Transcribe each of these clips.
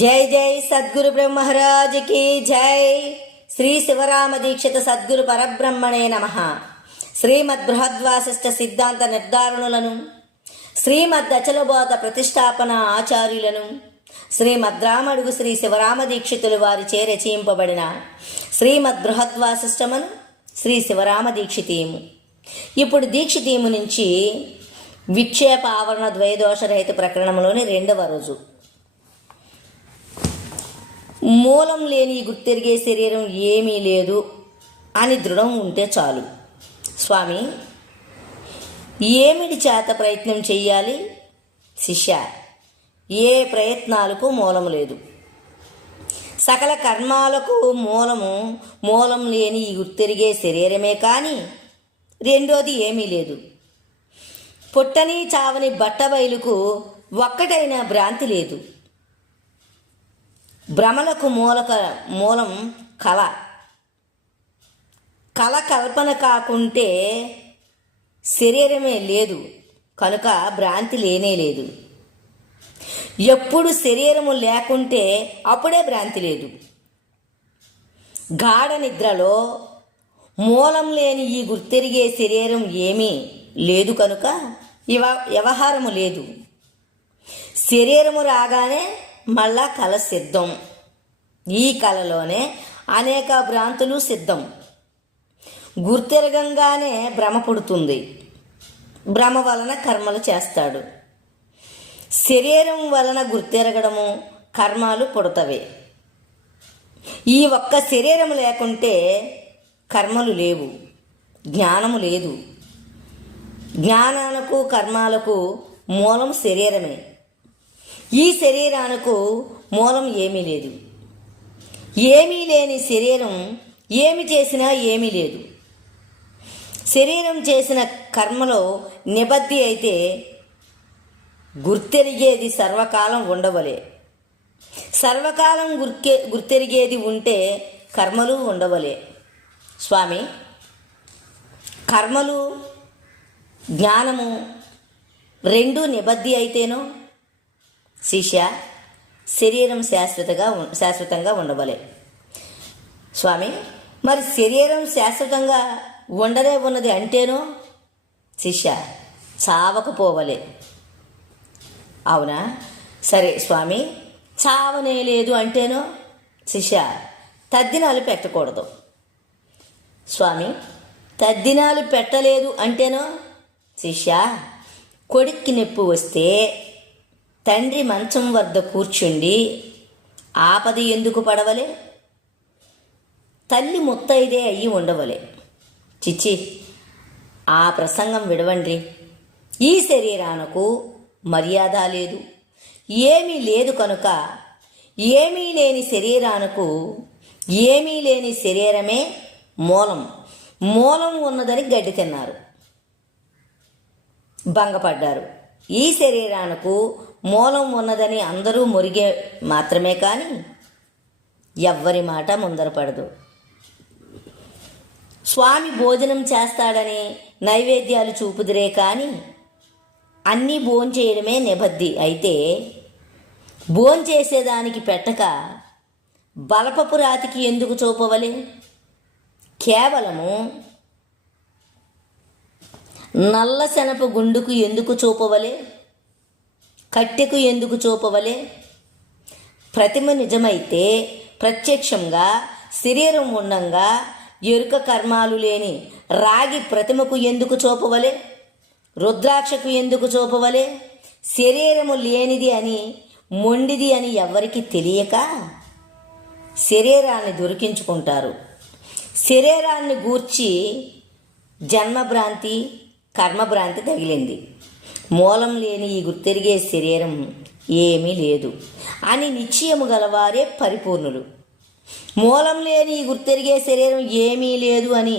జై జై సద్గురు బ్రహ్మరాజ్ కి జై. శ్రీ శివరామ దీక్షిత సద్గురు పరబ్రహ్మణే నమః. శ్రీమద్ బృహద్వాసిష్ట సిద్ధాంత నిర్ధారణలను, శ్రీమద్ అచలబోధ ప్రతిష్టాపన ఆచార్యులను, శ్రీమద్రామడుగు శ్రీ శివరామ దీక్షితులు వారిచే రచయింపబడిన శ్రీమద్ బృహద్వాసిష్టమును శ్రీ శివరామ దీక్షితీము. ఇప్పుడు దీక్షితీము నుంచి విక్షేప ఆవరణ ద్వైదోషరహిత ప్రకరణంలోని 2వ రోజు. మూలం లేని గుర్తెరిగే శరీరం ఏమీ లేదు అని దృఢం ఉంటే చాలు. స్వామి, ఏమిటి చేత ప్రయత్నం చెయ్యాలి? శిష్య, ఏ ప్రయత్నాలకు మూలం లేదు. సకల కర్మాలకు మూలం లేని ఈ గుర్తెరిగే శరీరమే కానీ రెండోది ఏమీ లేదు. పుట్టని చావని బట్టబయలుకు ఒక్కటైన భ్రాంతి లేదు. భ్రమలకు మూలం కళ. కళ కల్పన కాకుంటే శరీరమే లేదు కనుక భ్రాంతి లేనే లేదు. ఎప్పుడు శరీరము లేకుంటే అప్పుడే భ్రాంతి లేదు. గాఢ నిద్రలో మూలం లేని ఈ గుర్తెరిగే శరీరం ఏమీ లేదు కనుక వ్యవహారము లేదు. శరీరము రాగానే మళ్ళా కళ సిద్ధం. ఈ కళలోనే అనేక భ్రాంతులు సిద్ధం. గుర్తెరగంగానే భ్రమ పుడుతుంది. భ్రమ వలన కర్మలు చేస్తాడు. శరీరం వలన గుర్తెరగడము, కర్మాలు పుడతవే. ఈ ఒక్క శరీరం లేకుంటే కర్మలు లేవు, జ్ఞానము లేదు. జ్ఞానాలకు కర్మాలకు మూలం శరీరమే. ఈ శరీరానికి మూలం ఏమీ లేదు. ఏమీ లేని శరీరం ఏమి చేసినా ఏమీ లేదు. శరీరం చేసిన కర్మలో నిబద్ధి అయితే గుర్తెరిగేది సర్వకాలం ఉండవలే. సర్వకాలం గుర్తెరిగేది ఉంటే కర్మలు ఉండవలే. స్వామి, కర్మలు జ్ఞానము రెండూ నిబద్ధి అయితేనో? శిష్య, శరీరం శాశ్వతంగా ఉండవలే. స్వామి, మరి శరీరం శాశ్వతంగా ఉండనే ఉన్నది అంటేనో? శిష్య, చావకపోవలే. అవునా? సరే స్వామి, చావనే లేదు అంటేనో? శిష్య, తద్దినాలు పెట్టకూడదు. స్వామి, తద్దినాలు పెట్టలేదు అంటేనో? శిష్య, కొడుక్కి నొప్పి వస్తే తండ్రి మంచం వద్ద కూర్చుండి ఆపద ఎందుకు పడవలే? తల్లి ముత్తైదే అయ్యి ఉండవలే. చిచ్చి, ఆ ప్రసంగం విడవండి. ఈ శరీరానికి మర్యాద లేదు, ఏమీ లేదు కనుక ఏమీ లేని శరీరానికి ఏమీ లేని శరీరమే మూలం ఉన్నదని గడ్డి తిన్నారు, భంగపడ్డారు. ఈ శరీరానికి మూలం ఉన్నదని అందరూ మురిగే మాత్రమే కానీ ఎవ్వరి మాట ముందరపడదు. స్వామి భోజనం చేస్తాడని నైవేద్యాలు చూపుదురే కానీ అన్నీ భోంచేయడమే నిబద్ధి అయితే భోంచేసేదానికి పెట్టక బలపపు రాతికి ఎందుకు చూపవలే? కేవలము నల్ల శనప గుండుకు ఎందుకు చూపవలే? కట్టెకు ఎందుకు చూపవలే? ప్రతిమ నిజమైతే ప్రత్యక్షంగా శరీరం ఉండంగా ఎరుక కర్మాలు లేని రాగి ప్రతిమకు ఎందుకు చూపవలే? రుద్రాక్షకు ఎందుకు చూపవలే? శరీరము లేనిది అని, మొండిది అని ఎవరికి తెలియక శరీరాన్ని దొరికించుకుంటారు. శరీరాన్ని గూర్చి జన్మభ్రాంతి, కర్మభ్రాంతి తగిలింది. మూలం లేని ఈ గుర్తెరిగే శరీరం ఏమీ లేదు అని నిశ్చయము గలవారే పరిపూర్ణులు. మూలం లేని ఈ గుర్తెరిగే శరీరం ఏమీ లేదు అని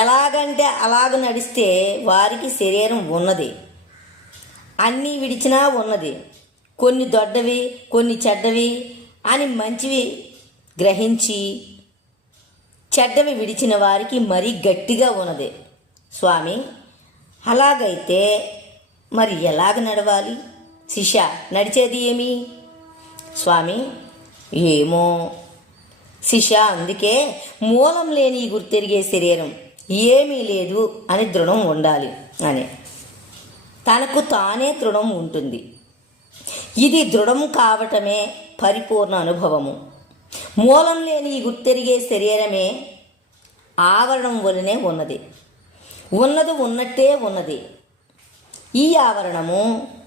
ఎలాగంటే అలాగ నడిస్తే వారికి శరీరం ఉన్నది, అన్నీ విడిచినా ఉన్నది. కొన్ని దొడ్డవి, కొన్ని చెడ్డవి అని మంచివి గ్రహించి చెడ్డవి విడిచిన వారికి మరీ గట్టిగా ఉన్నది. స్వామి, అలాగైతే మరి ఎలాగ నడవాలి? శిష్య, నడిచేది ఏమి? స్వామి, ఏమో శిష్య, అందుకే మూలం లేని ఈ గుర్తెరిగే శరీరం ఏమీ లేదు అని దృఢం ఉండాలి అని. తనకు తానే దృఢం ఉంటుంది. ఇది దృఢం కావటమే పరిపూర్ణ అనుభవము. మూలం లేని ఈ గుర్తెరిగే శరీరమే ఆవరణం వలనే ఉన్నది. ఉన్నది ఉన్నట్టే ఉన్నది. ఈ ఆవరణము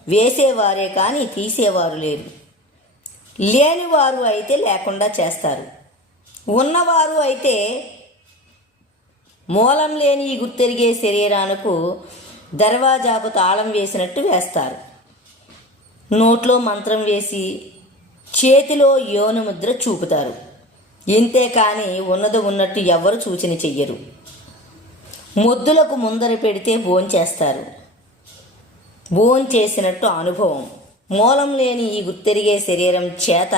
వేసేవారే కానీ తీసేవారు లేరు. లేనివారు అయితే లేకుండా చేస్తారు. ఉన్నవారు అయితే మూలం లేని ఈ గుర్తెరిగే శరీరానికి దర్వాజాకు తాళం వేసినట్టు వేస్తారు. నోట్లో మంత్రం వేసి చేతిలో యోని ముద్ర చూపుతారు. ఇంతేకాని ఉన్నది ఉన్నట్టు ఎవ్వరు సూచన చెయ్యరు. మొద్దులకు ముందర పెడితే భోంచేస్తారు. భోంచేసినట్టు అనుభవం. మూలం లేని ఈ గుర్తెరిగే శరీరం చేత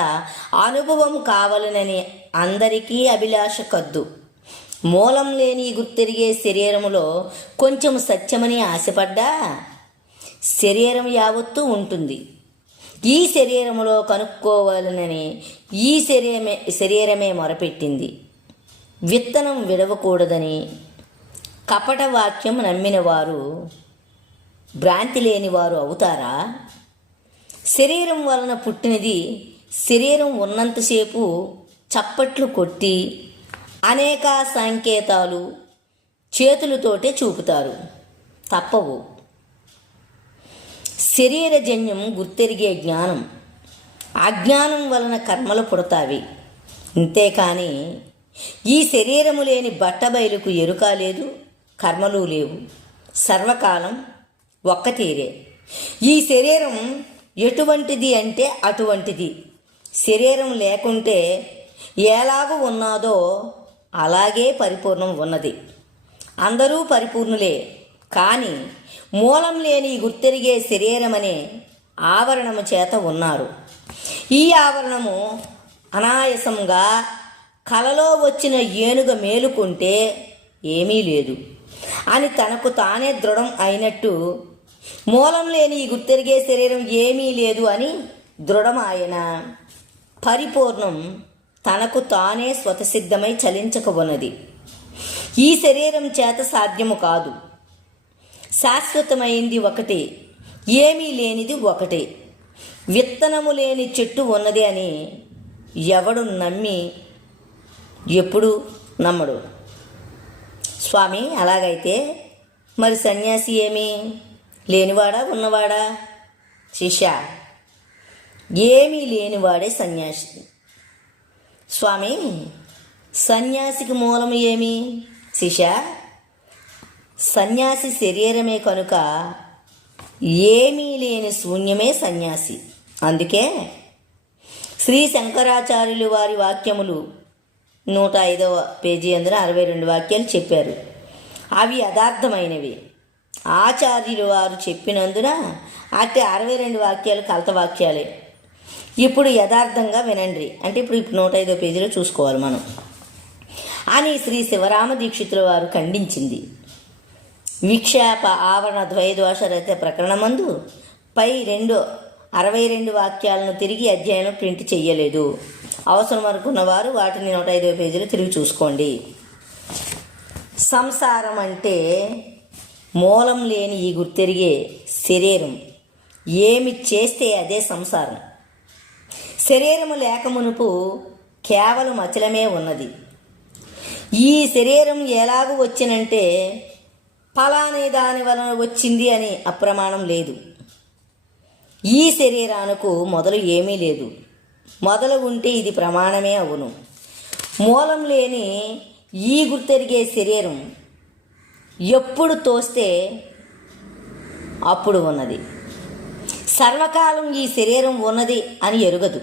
అనుభవం కావాలనని అందరికీ అభిలాష కద్దు. మూలం లేని ఈ గుర్తెరిగే శరీరములో కొంచెం సత్యమని ఆశపడ్డా శరీరం యావత్తూ ఉంటుంది. ఈ శరీరములో కనుక్కోవాలనని ఈ శరీరమే మొరపెట్టింది. విత్తనం విడవకూడదని కపట వాక్యం నమ్మిన వారు భ్రాంతి లేని వారు అవుతారా? శరీరం వలన పుట్టినది శరీరం ఉన్నంతసేపు చప్పట్లు కొట్టి అనేక సంకేతాలు చేతులతోటే చూపుతారు. తప్పవు. శరీరజన్యం గుర్తెరిగే జ్ఞానం. అజ్ఞానం వలన కర్మలు పుడతావి. ఇంతేకాని ఈ శరీరము లేని బట్టబయలుకు ఎరుక లేదు, కర్మలు లేవు. సర్వకాలం ఒక్కతీరే. ఈ శరీరం ఎటువంటిది అంటే అటువంటిది. శరీరం లేకుంటే ఎలాగూ ఉన్నాదో అలాగే పరిపూర్ణం ఉన్నది. అందరూ పరిపూర్ణులే. కానీ మూలం లేని గుర్తెరిగే శరీరమనే ఆవరణము చేత ఉన్నారు. ఈ ఆవరణము అనాయాసంగా కలలో వచ్చిన ఏనుగ మేలుకుంటే ఏమీ లేదు అని తనకు తానే దృఢం అయినట్టు మూలం లేని ఈ గుర్తెరిగే శరీరం ఏమీ లేదు అని దృఢమాయన పరిపూర్ణం తనకు తానే స్వతసిద్ధమై చలించక ఉన్నది. ఈ శరీరం చేత సాధ్యము కాదు. శాశ్వతమైంది ఒకటే, ఏమీ లేనిది ఒకటే. విత్తనము లేని చెట్టు ఉన్నది అని ఎవడు నమ్మి ఎప్పుడు నమ్మడు. స్వామి, అలాగైతే మరి సన్యాసి ఏమి లేనివాడా ఉన్నవాడా? శిష్య, ఏమీ లేనివాడే సన్యాసి. స్వామి, సన్యాసికి మూలము ఏమి? శిష్య, సన్యాసి శరీరమే కనుక ఏమీ లేని శూన్యమే సన్యాసి. అందుకే శ్రీ శంకరాచార్యులు వారి వాక్యములు 105వ పేజీ అందున 62 వాక్యాలు చెప్పారు. అవి యథార్థమైనవి. ఆచార్యులు వారు చెప్పినందున అట్టి 62 వాక్యాలు కలత వాక్యాలే. ఇప్పుడు యథార్థంగా వినండి. అంటే ఇప్పుడు 105వ పేజీలో చూసుకోవాలి మనం అని శ్రీ శివరామ దీక్షితుల వారు ఖండించింది. విక్షేప ఆవరణ ద్వైదోష రహిత ప్రకరణమందు పై 62 వాక్యాలను తిరిగి అధ్యాయంలో ప్రింట్ చెయ్యలేదు. అవసరం అనుకున్నవారు వాటిని 105వ పేజీలో తిరిగి చూసుకోండి. సంసారం అంటే మూలం లేని ఈ గుర్తెరిగే శరీరం. ఏమి చేస్తే అదే సంసారం. శరీరము లేకమునుపు కేవలం అచలమే ఉన్నది. ఈ శరీరం ఎలాగూ వచ్చినంటే ఫలాని దాని వలన వచ్చింది అని అప్రమాణం లేదు. ఈ శరీరానికి మొదలు ఏమీ లేదు. మొదలు ఉంటే ఇది ప్రమాణమే అవును. మూలం లేని ఈ గుర్తెరిగే శరీరం ఎప్పుడు తోస్తే అప్పుడు ఉన్నది. సర్వకాలం ఈ శరీరం ఉన్నది అని ఎరుగదు,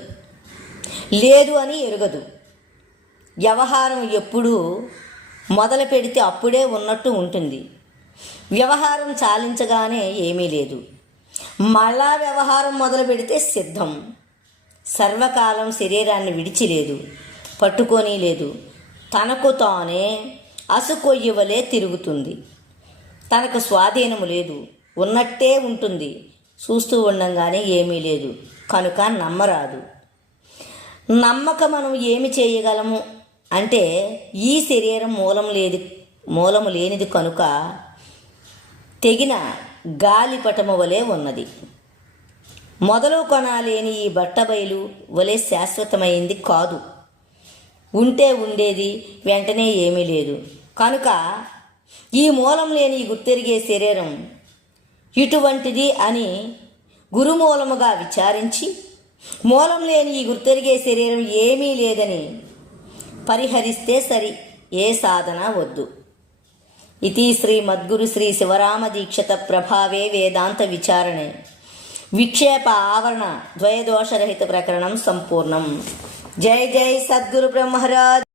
లేదు అని ఎరుగదు. వ్యవహారం ఎప్పుడు మొదలు పెడితే అప్పుడే ఉన్నట్టు ఉంటుంది. వ్యవహారం చాలించగానే ఏమీ లేదు. మళ్ళా వ్యవహారం మొదలు పెడితే సిద్ధం. సర్వకాలం శరీరాన్ని విడిచి లేదు, పట్టుకొని లేదు. తనకు తానే అసుకొయ్యవలే తిరుగుతుంది. తనకు స్వాధీనము లేదు, ఉన్నట్టే ఉంటుంది. చూస్తూ ఉండంగానే ఏమీ లేదు కనుక నమ్మరాదు. నమ్మక మనం ఏమి చేయగలము అంటే ఈ శరీరం మూలము లేనిది కనుక తెగిన గాలిపటము వలె ఉన్నది. మొదలు కొనాలేని ఈ బట్టబయలు వలె శాశ్వతమైంది కాదు. ఉంటే ఉండేది, వెంటనే ఏమీ లేదు. కనుక ఈ మూలం లేని గుర్తెరిగే శరీరం ఇటువంటిది అని గురుమూలముగా విచారించి, మూలం లేని ఈ గుర్తెరిగే శరీరం ఏమీ లేదని పరిహరిస్తే సరి, ఏ సాధన వద్దు. ఇతి శ్రీ మద్గురు శ్రీ శివరామ దీక్షిత ప్రభావే వేదాంత విచారణే విక్షేప ఆవరణ ద్వయదోషరహిత ప్రకరణం సంపూర్ణం. జై జై సద్గురు బ్రహ్మరాజ్.